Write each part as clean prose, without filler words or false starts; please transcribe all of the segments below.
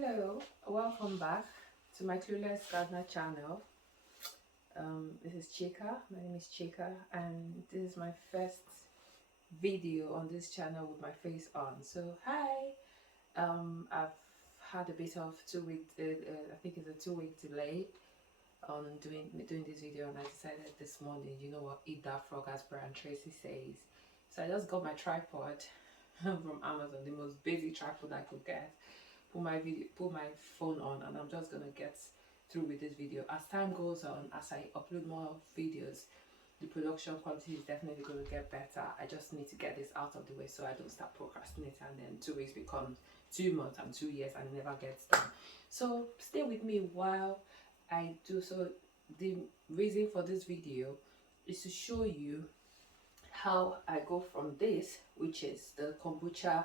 Hello, welcome back to my Clueless Gardener channel. This is Chika. My name is Chika, and this is my first video on this channel with my face on. So hi. I've had a bit of 2 week. I think it's a 2 week delay on doing this video, and I decided this morning, you know what, eat that frog, as Brian Tracy says. So I just got my tripod from Amazon, the most basic tripod I could get. Put my phone on, and I'm just gonna get through with this video. As time goes on, as I upload more videos, the production quality is definitely going to get better. I just need to get this out of the way so I don't start procrastinating, and then 2 weeks becomes 2 months and 2 years and it never gets done. So stay with me while I do. So the reason for this video is to show you how I go from this, which is the kombucha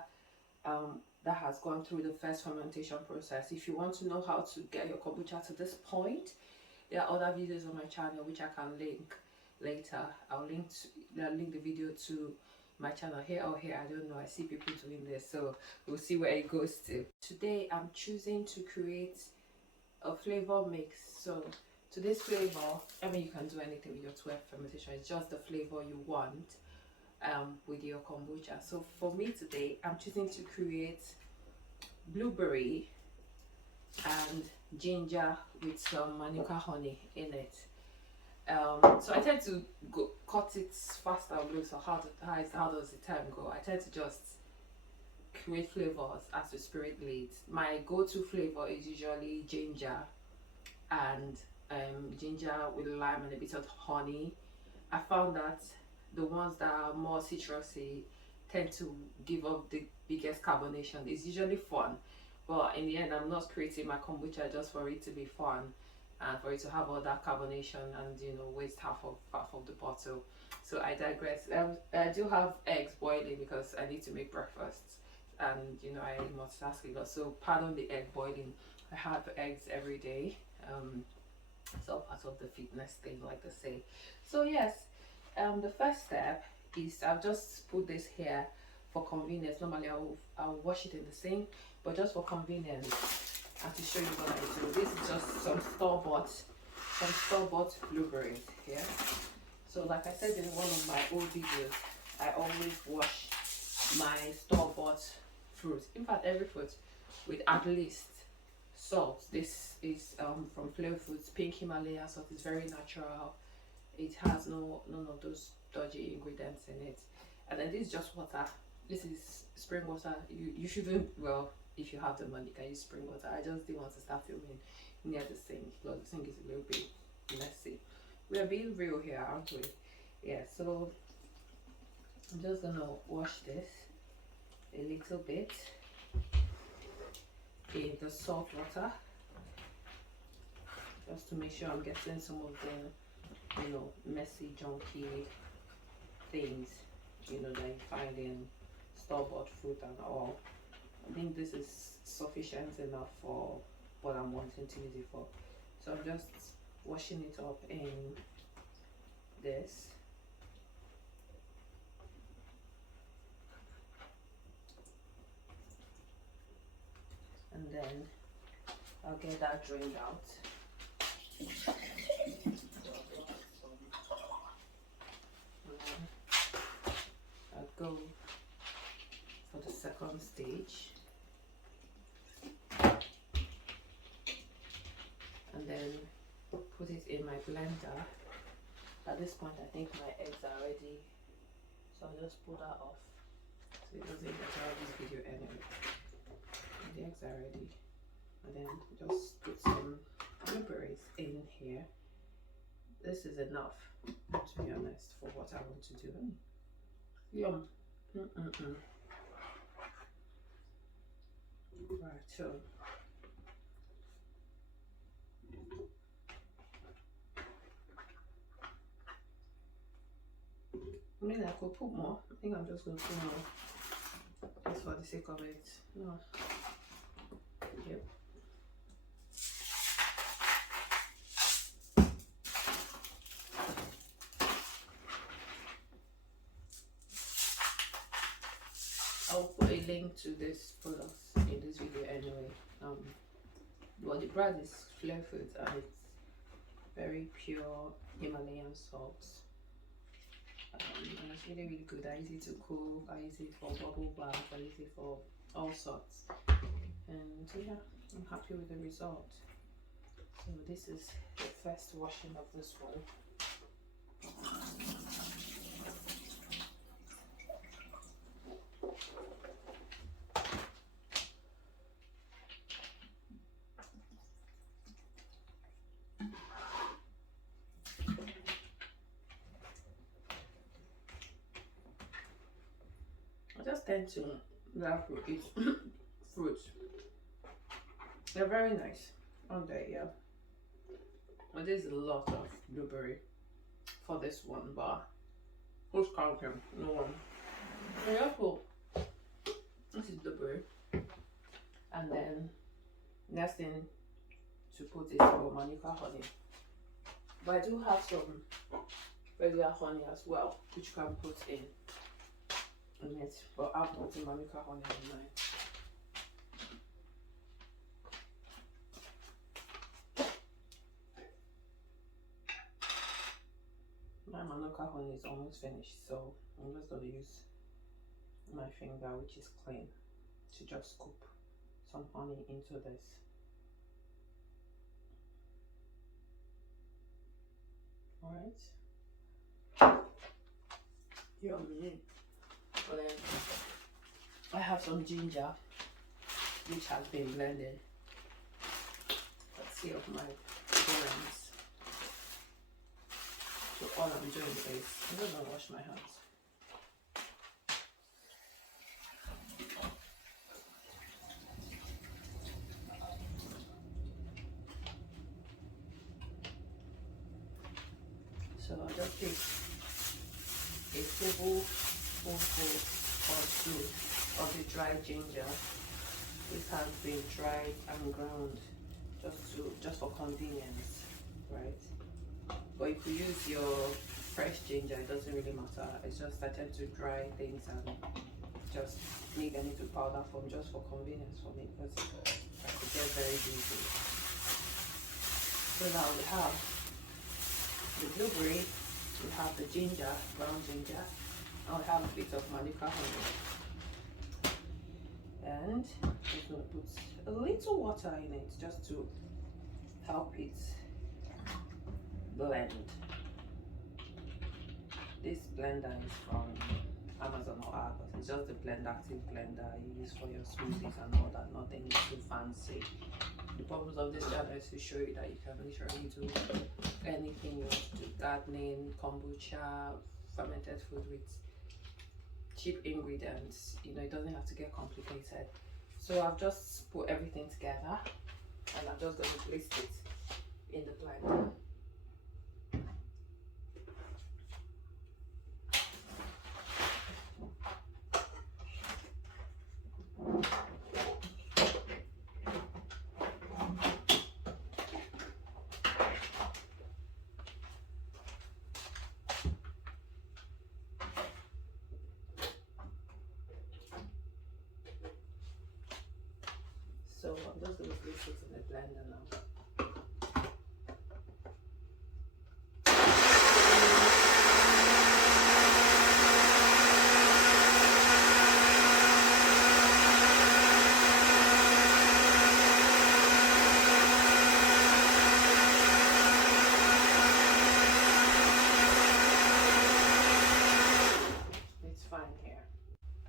that has gone through the first fermentation process. If you want to know how to get your kombucha to this point, there are other videos on my channel which I can link later. I'll link the video to my channel here or here. I don't know. I see people doing this, so we'll see where it goes to. Today I'm choosing to create a flavor mix. So to this flavor, I mean, you can do anything with your 12 fermentation. It's just the flavor you want with your kombucha. So for me today, I'm choosing to create blueberry and ginger with some Manuka honey in it. So I tend to cut it fast and loose. So how does the time go? I tend to just create flavors as the spirit leads. My go-to flavor is usually ginger and ginger with lime and a bit of honey. I found that the ones that are more citrusy tend to give up the biggest carbonation. It's usually fun, but in the end, I'm not creating my kombucha just for it to be fun and for it to have all that carbonation and, you know, waste half of the bottle. So I digress. I do have eggs boiling because I need to make breakfast, and you know, I multitask a lot. So pardon the egg boiling. I have eggs every day. It's all part of the fitness thing, like they say. So yes. The first step is I'll just put this here for convenience. Normally I'll wash it in the sink, but just for convenience and to show you what I do. This is just some store-bought blueberries here. So like I said in one of my old videos, I always wash my store-bought fruit, in fact every fruit, with at least salt. This is from Flavor Foods pink Himalaya salt. It's very natural. It has none of those dodgy ingredients in it. And then this is just water. This is spring water. You shouldn't, well, if you have the money, you can use spring water. I just didn't want to start filming near the sink because the sink is a little bit messy. We are being real here, aren't we? Yeah, so I'm just gonna wash this a little bit in the salt water, just to make sure I'm getting some of the, you know, messy, junky things, you know, that you find in store-bought fruit and all. I think this is sufficient enough for what I'm wanting to use it for. So I'm just washing it up in this. And then I'll get that drained out. I'll go for the second stage, and then put it in my blender. At this point I think my eggs are ready, so I'll just pull that off so it doesn't interrupt this video anyway. And the eggs are ready, and then just put some blueberries in here. This is enough, to be honest, for what I want to do. Yum. Right, so I mean, I could put more. I think I'm just going to put more just for the sake of it. No. Yep. I'll put a link into this products in this video anyway. Well, the brand is Flavored and it's very pure Himalayan salt. And it's really, really good. Are easy to cook, are easy for bubble bath, are easy for all sorts. And yeah, I'm happy with the result. So this is the first washing of this one. I just tend to love to eat fruits. They're very nice, aren't they? Yeah. But there's a lot of blueberry for this one, but who's counting? No one. So yeah, cool. This is blueberry. And then next thing to put is for Manuka honey. But I do have some regular honey as well, which you can put in it. But I'll put the Manuka honey in mine. My Manuka honey is almost finished, so I'm just going to use my finger, which is clean, to just scoop some honey into this. Alright. Yummy. But then I have some ginger, which has been blended. Let's see of my parents. So all I'm doing is I'm just gonna wash my hands. So I'll just take a tablespoonful or two of the dried ginger. This has been dried and ground just for convenience, right? But if you use your fresh ginger, it doesn't really matter. It's just I tend to dry things and just make them into powder form just for convenience for me, because it gets very busy. So now we have the blueberry, we have the ginger, brown ginger, and we have a bit of Manuka honey. And I'm just going to put a little water in it just to help it blend. This blender is from Amazon or Argos. It's just the active blender you use for your smoothies and all that. Nothing too fancy. The purpose of this channel is to show you that you can literally do anything you want to do. Gardening, kombucha, fermented food with cheap ingredients. You know, it doesn't have to get complicated. So I've just put everything together and I'm just going to place it in the blender. So I'm just going to place it in the blender now.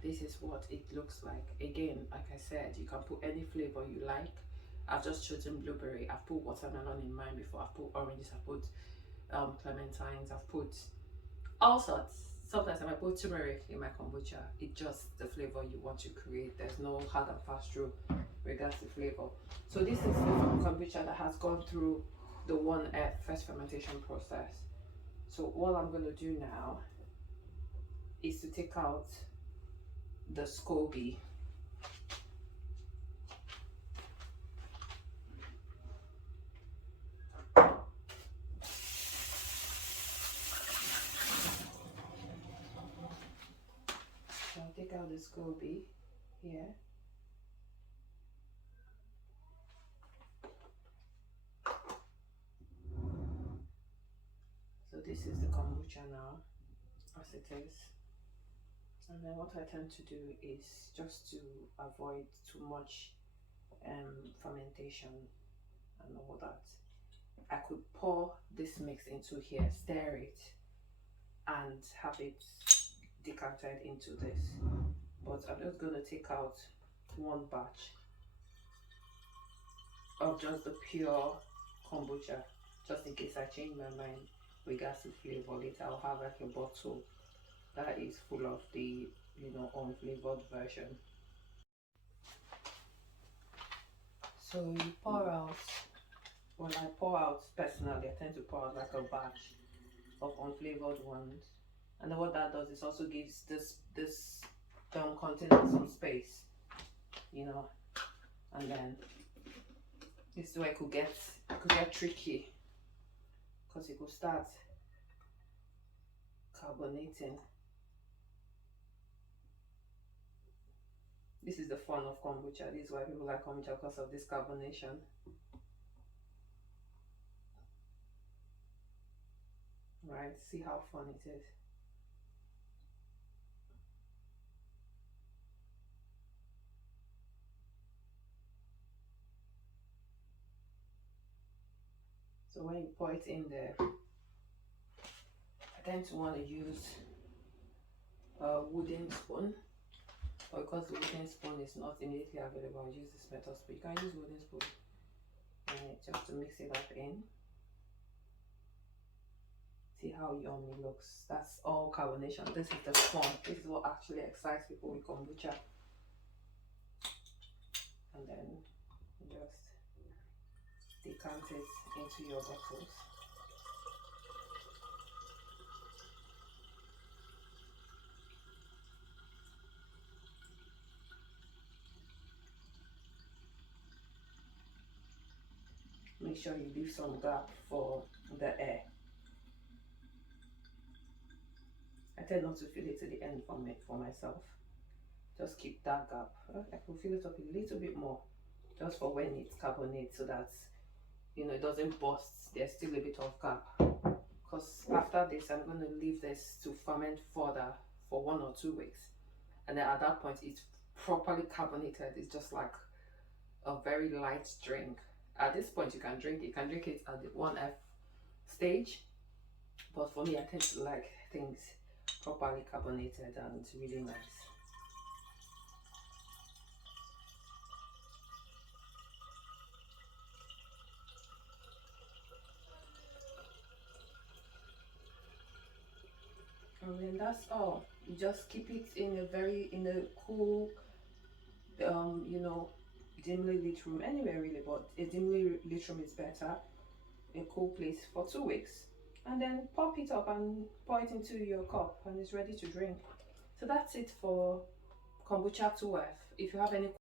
This is what it looks like. Again, like I said, you can put any flavor you like. I've just chosen blueberry. I've put watermelon in mine before. I've put oranges. I've put clementines. I've put all sorts. Sometimes I might put turmeric in my kombucha. It's just the flavor you want to create. There's no hard and fast rule regards to flavor. So this is kombucha that has gone through the 1F first fermentation process. So all I'm going to do now is to take out the SCOBY. So I'll take out the SCOBY here. So this is the kombucha now, as it is. And then what I tend to do is just to avoid too much fermentation and all that. I could pour this mix into here, stir it, and have it decanted into this. But I'm just going to take out one batch of just the pure kombucha, just in case I change my mind regards to flavor. Later I'll have like a bottle that is full of the, you know, unflavored version. So you pour out, when I pour out personally, I tend to pour out like a batch of unflavored ones, and then what that does is also gives this container some space, you know. And then this is where it could get tricky, because it could start carbonating. This is the fun of kombucha. This is why people like kombucha, because of this carbonation. Right, see how fun it is. So when you pour it in there, I tend to want to use a wooden spoon, but because the wooden spoon is not immediately available, I use this metal spoon. You can use wooden spoon just to mix it up in. See how yummy it looks. That's all carbonation. This is the fun. This is what actually excites people with kombucha. And then just decant it into your bottles. Make sure you leave some gap for the air. I tend not to fill it to the end for myself. Just keep that gap. I can fill it up a little bit more, just for when it carbonates, so that, you know, it doesn't burst. There's still a bit of gap. Because after this, I'm going to leave this to ferment further for 1 or 2 weeks, and then at that point, it's properly carbonated. It's just like a very light drink. At this point, you can drink it. You can drink it at the 1F stage, but for me, I tend to like things properly carbonated and really nice. And then that's all. You just keep it in a cool, you know, dimly lit room, anywhere really, but a dimly lit room is better. A cool place for 2 weeks, and then pop it up and pour it into your cup, and it's ready to drink. So that's it for kombucha 2F. If you have any